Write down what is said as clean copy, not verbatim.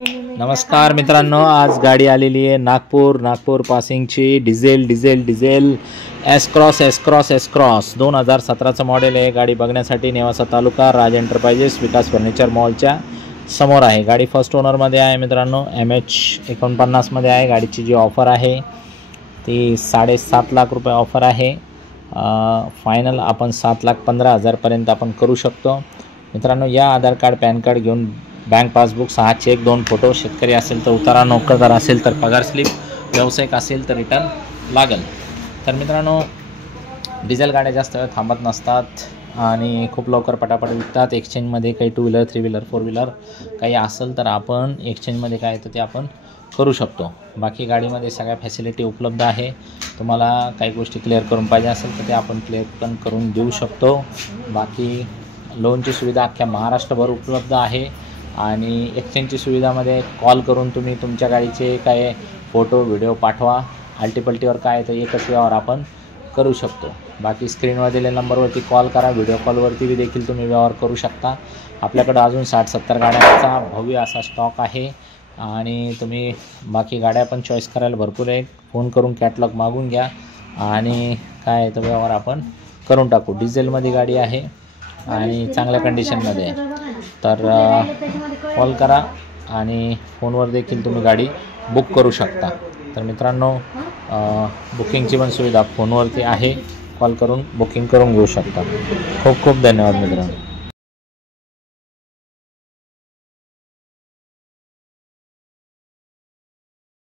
नमस्कार मित्रांनो, आज गाडी आलेली आहे नागपूर पासिंगची डिझेल एस क्रॉस 2017चं मॉडेल आहे। गाडी बघण्यासाठी नेवासा तालुका राज एंटरप्राइजेस विकास फर्निचर मॉलच्या समोर आहे। गाडी फर्स्ट ओनरमध्ये आहे मित्रांनो, MH49 मध्ये आहे। गाडीची जी ऑफर आहे ती 7.5 लाख रुपये ऑफर आहे। फायनल आपण 7,15,000 पर्यंत आपण करू शकतो मित्रांनो। या आधार कार्ड पॅन कार्ड घेऊन बँक पासबुक 6 चेक 2 फोटो, शेतकरी असेल तर उतारा, नोकरदार असेल तर पगार स्लिप, व्यावसायिक असेल तर रिटर्न लागेल। तर मित्रांनो, डिझेल गाड्या जास्त वेळ थांबत नसतात आणि खूप लवकर पटापट विकतात। एक्सचेंजमध्ये काही 2 व्हीलर 3 व्हीलर 4 व्हीलर काही असेल तर आपण एक्सचेंजमध्ये काय तर ते आपण करू शकतो। बाकी गाडीमध्ये सगळ्या फॅसिलिटी उपलब्ध आहे। तुम्हाला काही गोष्टी क्लिअर करून पाहिजे असेल तर ते आपण क्लिअर पण करून देऊ शकतो। बाकी लोनची सुविधा अख्ख्या महाराष्ट्रभर उपलब्ध आहे आणि एक्सचेंजची सुविधामध्ये कॉल करून तुम्ही तुमच्या गाडीचे काय फोटो व्हिडिओ पाठवा। अल्टीपल्टीवर काय तर एकच व्यवहार आपण करू शकतो। बाकी स्क्रीनवर दिलेल्या नंबरवरती कॉल करा, व्हिडिओ कॉलवरती देखील तुम्ही व्यवहार करू शकता। आपल्याकडे अजून 60-70 गाड्यांचा भव्य असा स्टॉक आहे आणि तुम्ही बाकी गाड्या पण चॉईस करायला भरपूर आहे। फोन करून कॅटलॉग मागून घ्या आणि काय तर व्यवहार आपण करून टाकू। डिझेलमध्ये गाडी आहे आणि चांगल्या कंडिशनमध्ये आहे, तर कॉल करा आणि फोनवर देखील तुम्ही गाडी बुक करू शकता। तर मित्रांनो, बुकिंगची पण सुविधा फोनवरती आहे, कॉल करून बुकिंग करून घेऊ शकता। खूप खूप धन्यवाद मित्रांनो।